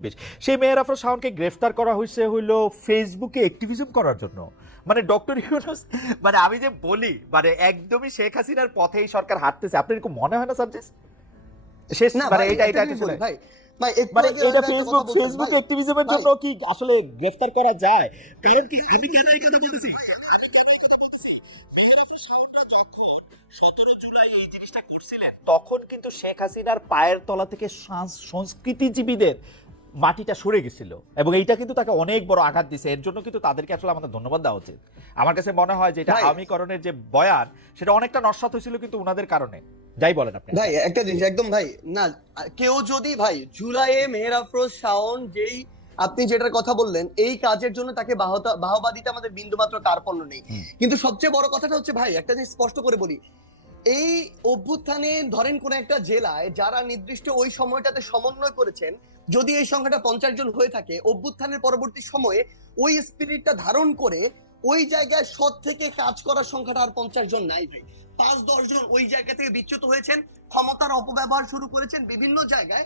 বেশ। সেই মেয়ের আফরোজ শাওনকে গ্রেফতার করা হয়েছে হইল ফেসবুকে অ্যাক্টিভিজম করার জন্য। মানে ডক্টর ইউনুস মানে আমি যে বলি মানে একদমই শেখ হাসিনার পথেই সরকার হাঁটতেছে। আপনার এরকম মনে হয় না সার্জিস শেষ না মানে এটা এটা ভাই মানে এটা ফেসবুক ফেসবুক অ্যাক্টিভিজমের জন্য কি আসলে গ্রেফতার করা যায়? কারণ কি আমি কেন এই কথা বলতেছি? আমি কেন এই কথা বলতেছি? মেহরাবুল শাওনরা যখন 17 জুলাই এই জিনিসটা করছিলেন তখন কিন্তু শেখ হাসিনার পায়ের তলা থেকে সাংস- সংস্কৃতিজীবীদের মাটিটা সরে গেছিল। এবং এইটা কিন্তু তাকে অনেক বড় আঘাত দিছে এর জন্য কিন্তু তাদেরকে আসলে আমাদের ধন্যবাদ দেওয়া উচিত। আমার কাছে মনে হয় যে এটা আমিকরণের যে বয়ান সেটা অনেকটা নস্বাত হয়েছিল কিন্তু উনাদের কারণে। যাই বলেন আপনি। ভাই একটা জিনিস একদম ভাই না কেউ যদি ভাই জুলাইয়ে মেহের আফরোজ শাওন যেই আপনি যেটার কথা বললেন এই কাজের জন্য তাকে বাহবা দিতে আমাদের বিন্দুমাত্র কার্পণ্য নেই। কিন্তু সবচেয়ে বড় কথাটা হচ্ছে ভাই একটা জিনিস স্পষ্ট করে বলি। এই অভ্যুত্থানে ধরেন কোন একটা জেলায় যারা নির্দিষ্ট ওই সময়টাতে সমন্বয় করেছেন, যদি এই সংখ্যাটা পঞ্চাশ জন হয়ে থাকে, অভ্যুত্থানের পরবর্তী সময়ে ওই স্পিরিটটা ধারণ করে ওই জায়গায় সৎ থেকে কাজ করার সংখ্যাটা আর পঞ্চাশ জন নাই ভাই। পাঁচ, দশ জন ওই জায়গা থেকে বিচ্যুত হয়েছেন, ক্ষমতার অপব্যবহার শুরু করেছেন বিভিন্ন জায়গায়,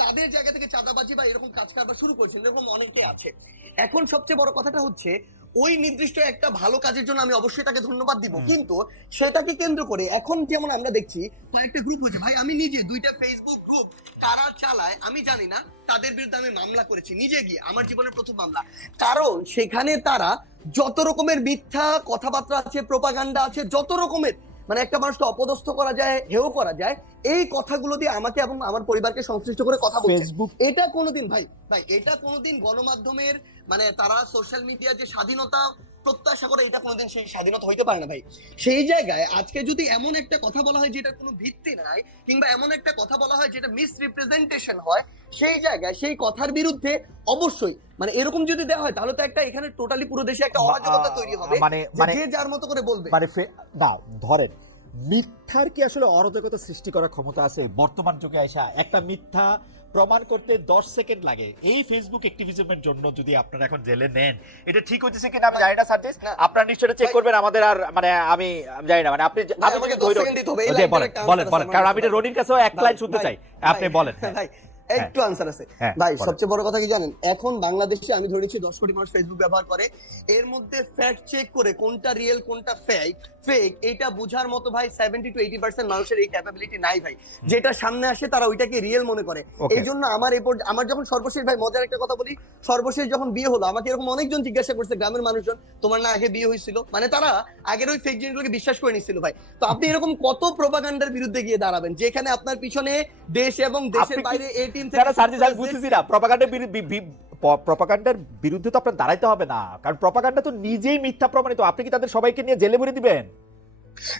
তাদের জায়গা থেকে চাঁদাবাজি বা এরকম কাজ কারবার শুরু করেছেন, এরকম অনেকেই আছে। এখন সবচেয়ে বড় কথাটা হচ্ছে ওই নির্দিষ্ট একটা ভালো কাজের জন্য আমি অবশ্যই তাকে ধন্যবাদ দিব। কিন্তু সেটাকে কেন্দ্র করে এখন যেমন আমরা দেখছি কয়েকটা গ্রুপ হয়েছে। ভাই আমি নিজে দুইটা ফেসবুক গ্রুপ কারা চালায় আমি জানি না। তাদের বিরুদ্ধে আমি মামলা করেছি। নিজে গিয়ে আমার জীবনের প্রথম মামলা। কারণ সেখানে তারা যত রকমের মিথ্যা কথাবার্তা আছে প্রপাগান্ডা আছে যত রকমের মানে একটা মানুষকে অপদস্থ করা যায় হেও করা যায় এই কথাগুলো দিয়ে আমাকে এবং আমার পরিবারকে সংশ্লিষ্ট করে কথা বলছে। ফেসবুক এটা কোনোদিন ভাই ভাই এটা কোনোদিন গণমাধ্যমের মানে তারা সোশ্যাল মিডিয়া যে স্বাধীনতা প্রত্যাশা করে এটা কোনোদিন সেই স্বাধীনতা হইতে পারে না ভাই। সেই জায়গায় আজকে যদি এমন একটা কথা বলা হয় যেটা কোনো ভিত্তি নাই কিংবা এমন একটা কথা বলা হয় যেটা মিস রিপ্রেজেন্টেশন হয় সেই জায়গায় সেই কথার বিরুদ্ধে অবশ্যই মানে এরকম যদি দেওয়া হয় তাহলে তো একটা এখানে টোটালি পুরো দেশে একটা অরাজকতা তৈরি হবে। মানে যে মানে যার মতো করে বলবে। মানে না ধরেন মিথ্যার কি আসলে অরাজকতা সৃষ্টি করার ক্ষমতা আছে বর্তমান যুগে আসা একটা মিথ্যা প্রমাণ করতে দশ সেকেন্ড লাগে এই ফেসবুক অ্যাক্টিভিজমের জন্য যদি আপনারা এখন জেলে নেন এটা ঠিক হচ্ছে কিনা আমি জানি না সার্জিস। আপনারা নিশ্চয়ই চেক করবেন আমাদের আর মানে আমি জানি না মানে আপনি আমাকে যদি 10 সেকেন্ড দিতে হবে। এই লাইনটা বলেন একটা বলেন বলেন কারণ আমি এটা কাছে। রনির কাছেও এক লাইন শুনতে চাই আপনি বলেন। ভাই একটু আনসার আছে। হ্যাঁ, ভাই সবচেয়ে বড় কথা কি জানেন? এখন বাংলাদেশে আমি ধরে নিচ্ছি দশ কোটি মানুষ ফেসবুক ব্যবহার করে। এর মধ্যে ফ্যাক্ট চেক করে কোনটা রিয়েল কোনটা ফেক ফেক এটা বোঝার মতো ভাই সেভেন্টি টু এইটি পার্সেন্ট মানুষের এই ক্যাপাবিলিটি নাই ভাই। যেটা সামনে আসে তারা ওইটাকে রিয়েল মনে করে। এই জন্য আমার এই পর্য- আমার যখন সর্বশেষ ভাই মজার একটা কথা বলি সর্বশেষ যখন বিয়ে হলো আমাকে এরকম অনেকজন জিজ্ঞাসা করছে গ্রামের মানুষজন তোমার না আগে বিয়ে হয়েছিল? মানে তারা আগের ওই ফেক জিনিসগুলোকে বিশ্বাস করে নিচ্ছিল ভাই। তো আপনি এরকম কত প্রপাগান্ডার বিরুদ্ধে গিয়ে দাঁড়াবেন? যেখানে আপনার পিছনে দেশ এবং দেশের বাইরে আমি বুঝতেছি না। প্রপাগান্ডার প্রপাগান্ডার বিরুদ্ধে তো আপনার দাঁড়াইতে হবে না। কারণ প্রপাগান্ডা তো নিজেই মিথ্যা প্রমাণিত। আপনি কি তাদের সবাইকে নিয়ে জেলে ভরে দিবেন?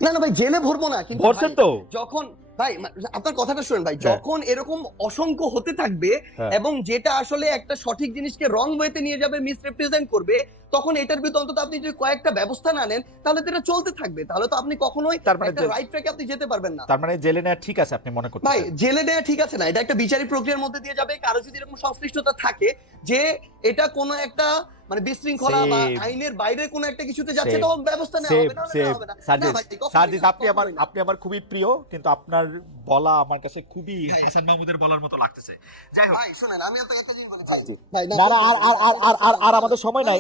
না না ভাই জেলে ভরবো না কিন্তু ভরছেন তো? যখন ভাই আপনার কথাটা শুনেন ভাই হ্যাঁ। যখন এরকম অসংখ্য হতে থাকবে হ্যাঁ। এবং যেটা আসলে একটা সঠিক জিনিসকে রং ওয়েতে নিয়ে যাবে মিসরিপ্রেজেন্ট করবে তখন এটার বিরুদ্ধে অন্তত আপনি যদি কয়েকটা ব্যবস্থা না নেন তাহলে তো এটা চলতে থাকবে। তাহলে তো আপনি কখনোই মানে একটা রাইট ট্র্যাকে আপনি যেতে পারবেন না। তার মানে জেলে নেওয়া ঠিক আছে আপনি মনে করতে ভাই জেলে দেয়া ঠিক আছে না এটা একটা বিচারিক প্রক্রিয়ার মধ্যে দিয়ে যাবে। কারও যদি এরকম সংশ্লিষ্টতা থাকে যে এটা কোনো একটা মানে বিশৃঙ্খলা বা আইনের বাইরে কোনো একটা কিছুতে যাচ্ছে. তখন ব্যবস্থা নেওয়া হবে না নেওয়া হবে না। কখনোই আপনি আমার আপনি আমার খুবই প্রিয় কিন্তু আপনার বলা আমার কাছে খুবই হাসান মাহমুদের বলার মতো লাগতেছে। যাই হোক। ভাই শুনেন আমি তো একটা জিনিস বলি। ভাই না আর আর আর আর আমাদের সময় নাই।